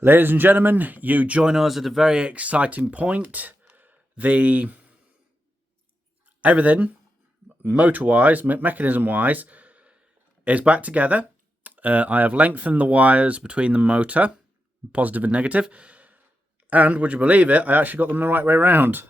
Ladies and gentlemen, you join us at a very exciting point. Everything, motor-wise, mechanism-wise, is back together. I have lengthened the wires between the motor, positive and negative, and would you believe it, I actually got them the right way around.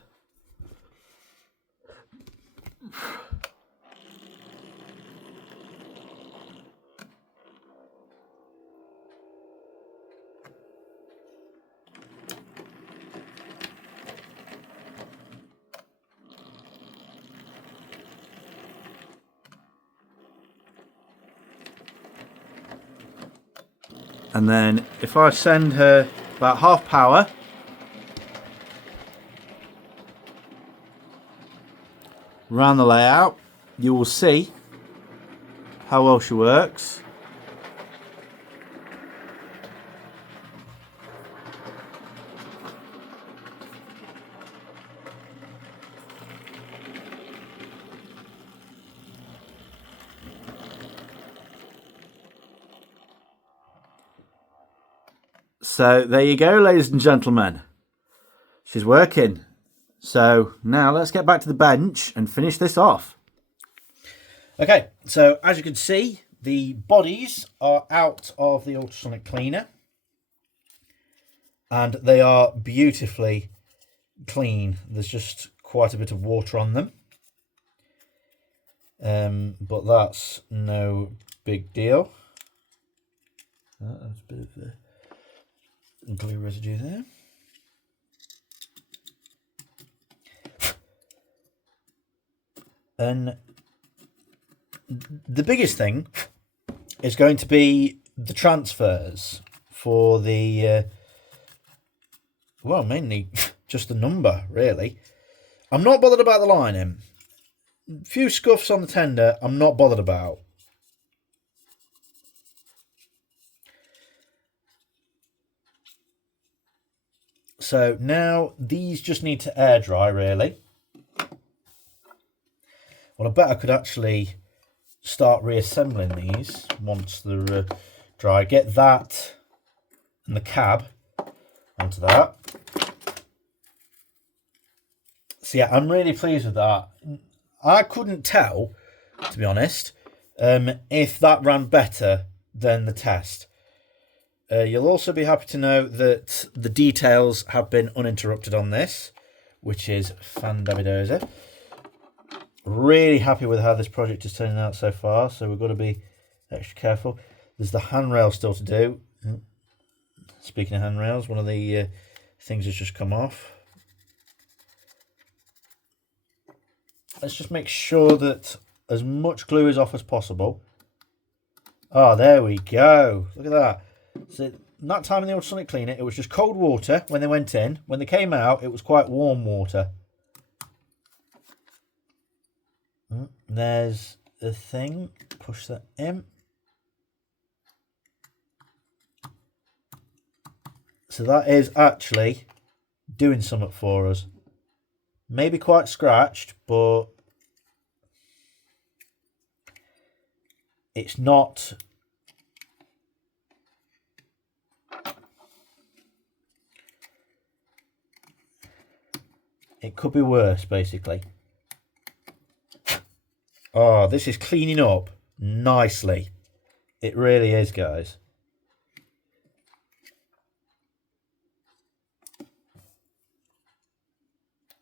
And then if I send her about half power, around the layout, you will see how well she works. So there you go, ladies and gentlemen. She's working. So now let's get back to the bench and finish this off. Okay, so as you can see, the bodies are out of the ultrasonic cleaner. And they are beautifully clean. There's just quite a bit of water on them. But that's no big deal. That's a bit of glue residue there. And the biggest thing is going to be the transfers for the, well, mainly just the number, really. I'm not bothered about the lining. A few scuffs on the tender, I'm not bothered about. So now these just need to air dry, really. Well, I bet I could actually start reassembling these once they're dry. Get that and the cab onto that. So yeah, I'm really pleased with that. I couldn't tell, to be honest, if that ran better than the test. You'll also be happy to know that the details have been uninterrupted on this, which is fan-dabby-dozy. Really happy with how this project is turning out so far, so we've got to be extra careful. There's the handrail still to do. Speaking of handrails, one of the things has just come off. Let's just make sure that as much glue is off as possible. Oh, there we go. Look at that. So that time in the ultrasonic cleaner, it was just cold water when they went in. When they came out, it was quite warm water. There's the thing. Push that in. So that is actually doing something for us. Maybe quite scratched, but it's not. It could be worse, basically. Oh, this is cleaning up nicely. It really is, guys.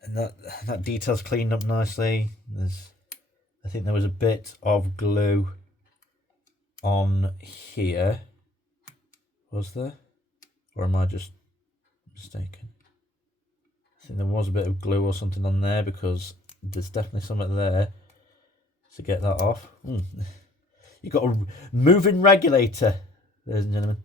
And that detail's cleaned up nicely. I think there was a bit of glue on here. Was there? Or am I just mistaken? I think there was a bit of glue or something on there, because there's definitely something there to get that off. You've got a moving regulator, ladies and gentlemen.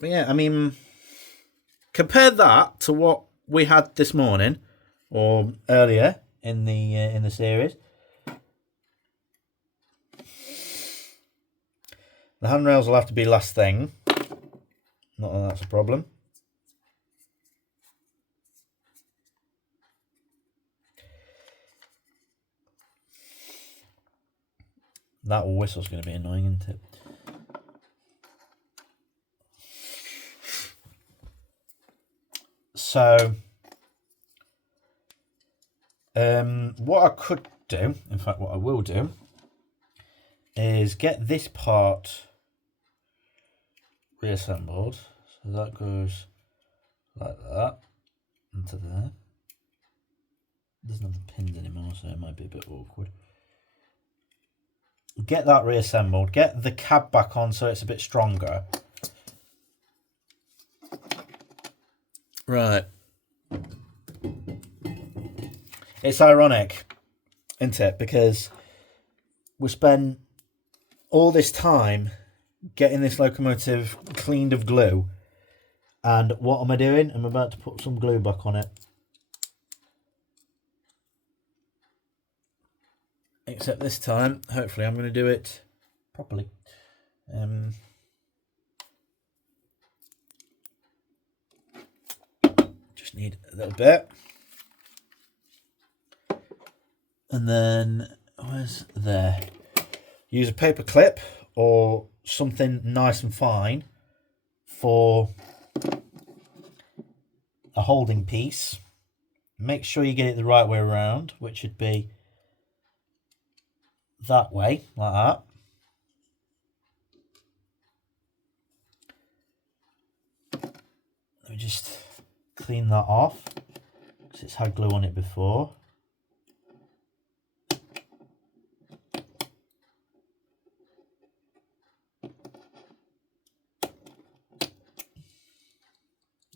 But yeah, I mean, compare that to what we had this morning or earlier in the series. The handrails will have to be last thing. Not that that's a problem. That whistle's going to be annoying, isn't it? So, what I could do, in fact, what I will do, is get this part reassembled. So that goes like that into there. It doesn't have the pins anymore, so it might be a bit awkward. Get that reassembled. Get the cab back on so it's a bit stronger. Right. It's ironic, isn't it? Because we spent all this time getting this locomotive cleaned of glue, and what am I doing? I'm about to put some glue back on it. Except this time, hopefully I'm going to do it properly. Just need a little bit. And then, where's there? Use a paper clip or something nice and fine for a holding piece. Make sure you get it the right way around, which should be that way, like that. Let me just clean that off, because it's had glue on it before.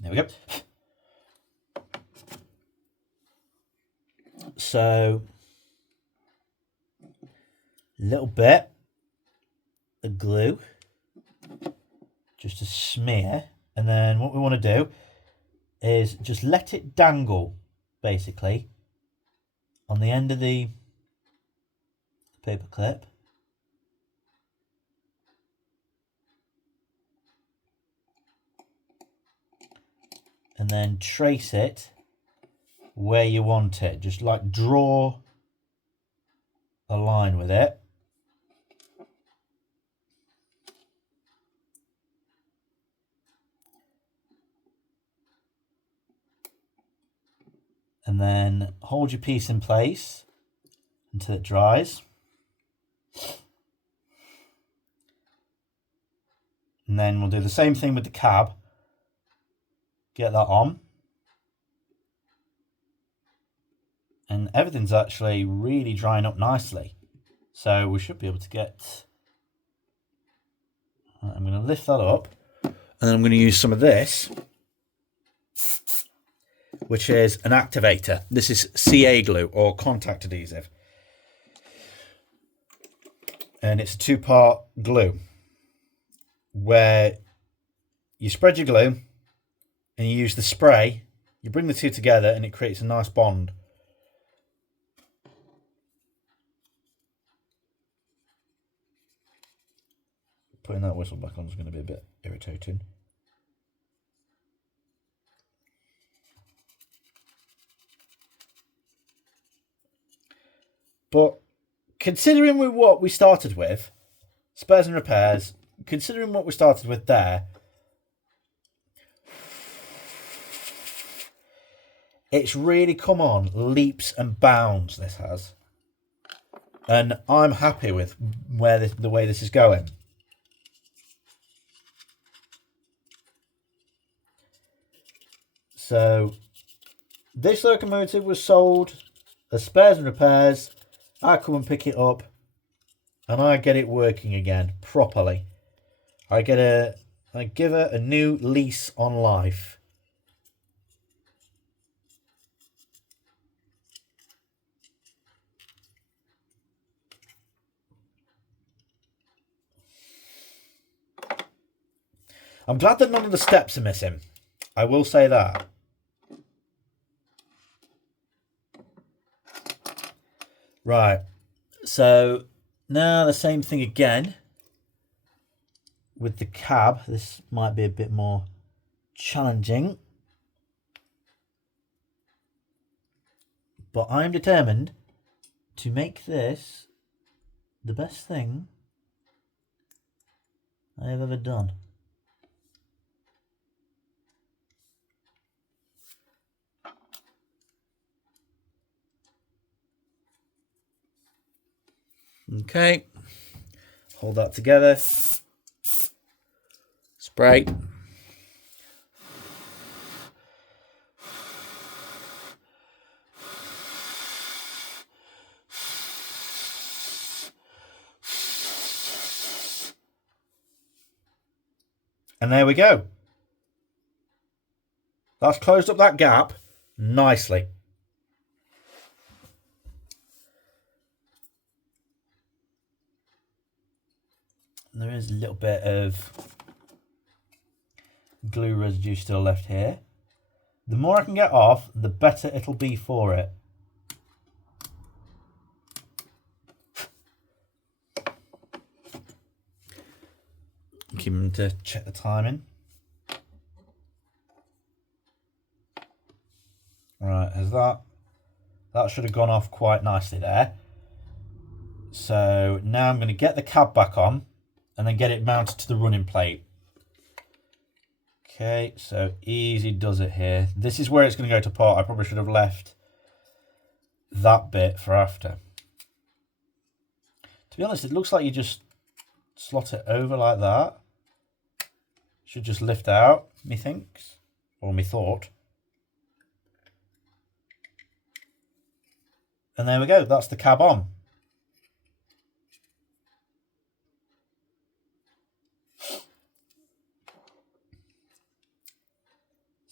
There we go. So, a little bit of glue, just a smear, and then what we want to do is just let it dangle, basically, on the end of the paper clip. And then trace it where you want it. Just like draw a line with it. And then hold your piece in place until it dries. And then we'll do the same thing with the cab. Get that on. And everything's actually really drying up nicely. So we should be able to get... I'm going to lift that up. And then I'm going to use some of this, which is an activator. This is CA glue, or contact adhesive. And it's a two-part glue, where you spread your glue and you use the spray. You bring the two together and it creates a nice bond. Putting that whistle back on is going to be a bit irritating. But considering what we started with, spares and repairs, considering what we started with there, it's really come on leaps and bounds, this has. And I'm happy with the way this is going. So, this locomotive was sold as spares and repairs. I come and pick it up and I get it working again properly. I give her a new lease on life. I'm glad that none of the steps are missing. I will say that. Right, so now the same thing again with the cab. This might be a bit more challenging, but I'm determined to make this the best thing I have ever done. Okay, hold that together. Spray. And there we go. That's closed up that gap nicely. There is a little bit of glue residue still left here. The more I can get off, the better it'll be for it. Keep them to check the timing. Right, as that should have gone off quite nicely there. So now I'm going to get the cab back on and then get it mounted to the running plate. Okay, so easy does it here. This is where it's going to go to pot. I probably should have left that bit for after. To be honest, it looks like you just slot it over like that. Should just lift out, methinks, or me thought. And there we go, that's the cab on.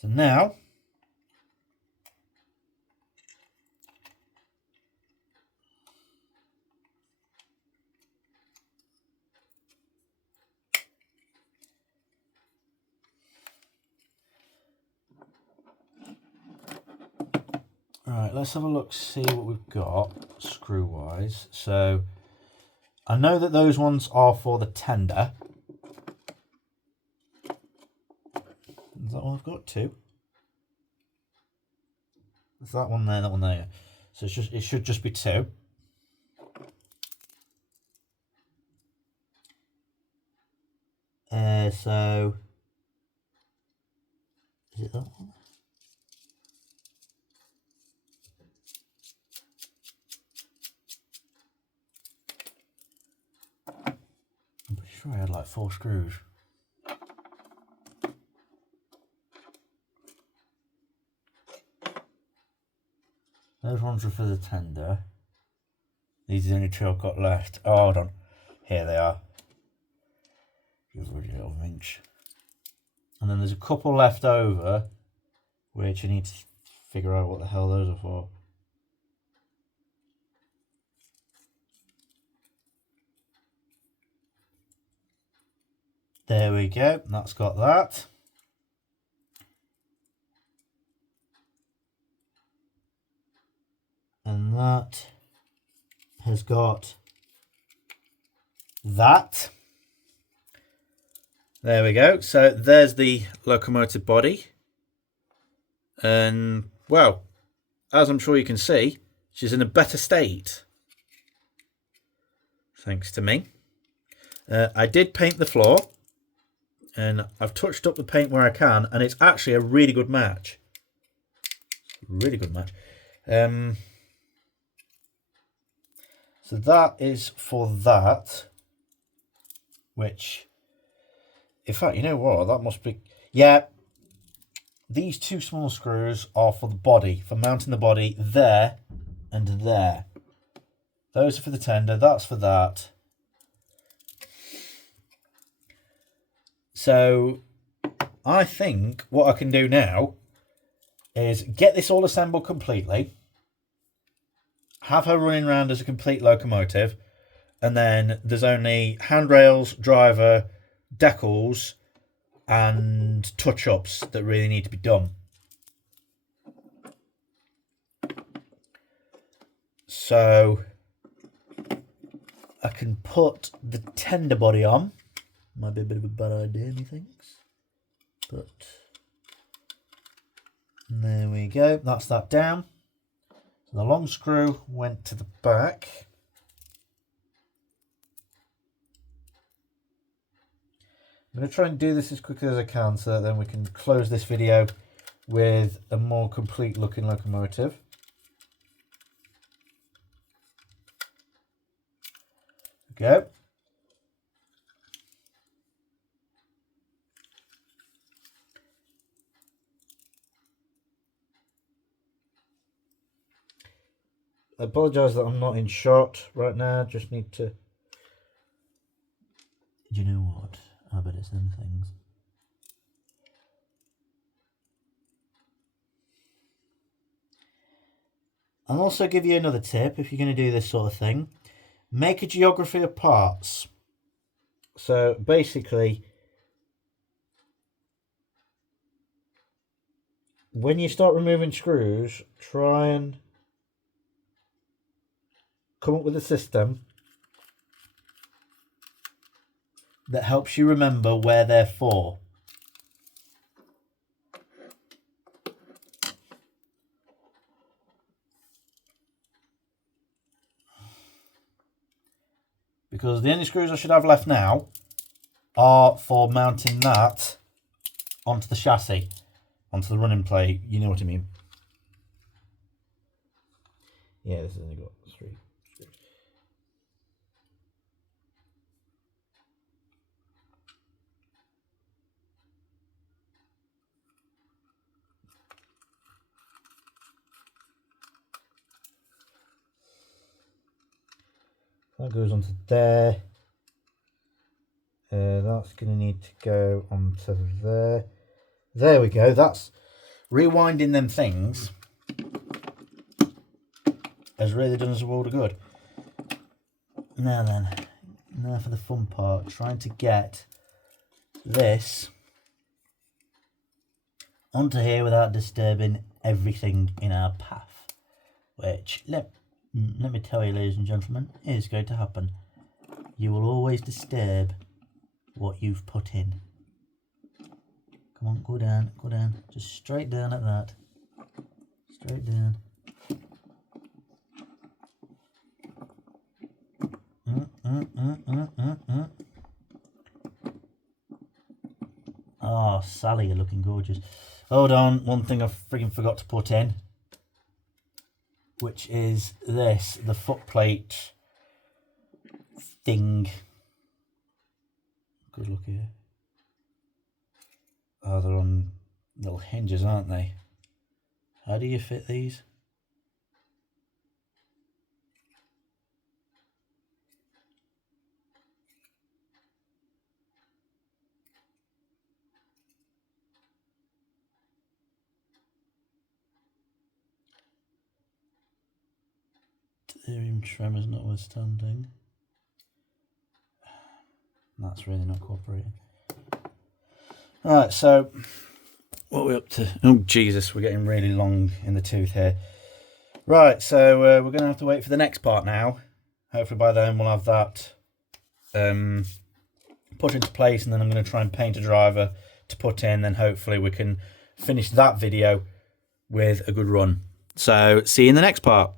So now, right, let's have a look, see what we've got screw-wise. So, I know that those ones are for the tender. Is that one I've got? Two? Is that one there, that one there? So it should just be two. So, is it that one? I'm pretty sure I had like 4 screws. Those ones are for the tender. These are the only 2 I've got left. Oh, hold on. Here they are. You ruddy little minch. And then there's a couple left over, which you need to figure out what the hell those are for. There we go, that's got that. And that has got that. There we go. So there's the locomotive body. And, well, as I'm sure you can see, she's in a better state. Thanks to me. I did paint the floor. And I've touched up the paint where I can. And it's actually a really good match. Really good match. So that is for that. Which, in fact, you know what? That must be... Yeah. These 2 small screws are for the body. For mounting the body there and there. Those are for the tender. That's for that. So, I think what I can do now is get this all assembled completely. Have her running around as a complete locomotive. And then there's only handrails, driver, decals, and touch-ups that really need to be done. So I can put the tender body on. Might be a bit of a bad idea, methinks. But there we go. That's that down. So the long screw went to the back. I'm going to try and do this as quickly as I can so that then we can close this video with a more complete looking locomotive. Okay. I apologise that I'm not in shot right now, just need to... Do you know what? I bet it's them things. I'll also give you another tip if you're going to do this sort of thing. Make a geography of parts. So basically, when you start removing screws, try and come up with a system that helps you remember where they're for. Because the only screws I should have left now are for mounting that onto the chassis, onto the running plate, you know what I mean. Yeah, this has only got 3 screws. That goes onto there. That's going to need to go onto there. There we go. That's rewinding them things has really done us a world of good. Now then, now for the fun part, trying to get this onto here without disturbing everything in our path, which let me tell you, ladies and gentlemen, is going to happen. You will always disturb what you've put in. Come on, go down, just straight down at that, straight down. Oh, Sally, you're looking gorgeous. Hold on, one thing I freaking forgot to put in, which is this, the foot plate thing. Good look here. Oh, they're on little hinges, aren't they? How do you fit these? Ethereum tremors notwithstanding. That's really not cooperating. Alright, so what are we up to? Oh Jesus, we're getting really long in the tooth here. Right, so we're going to have to wait for the next part now. Hopefully by then we'll have that put into place, and then I'm going to try and paint a driver to put in, then hopefully we can finish that video with a good run. So see you in the next part.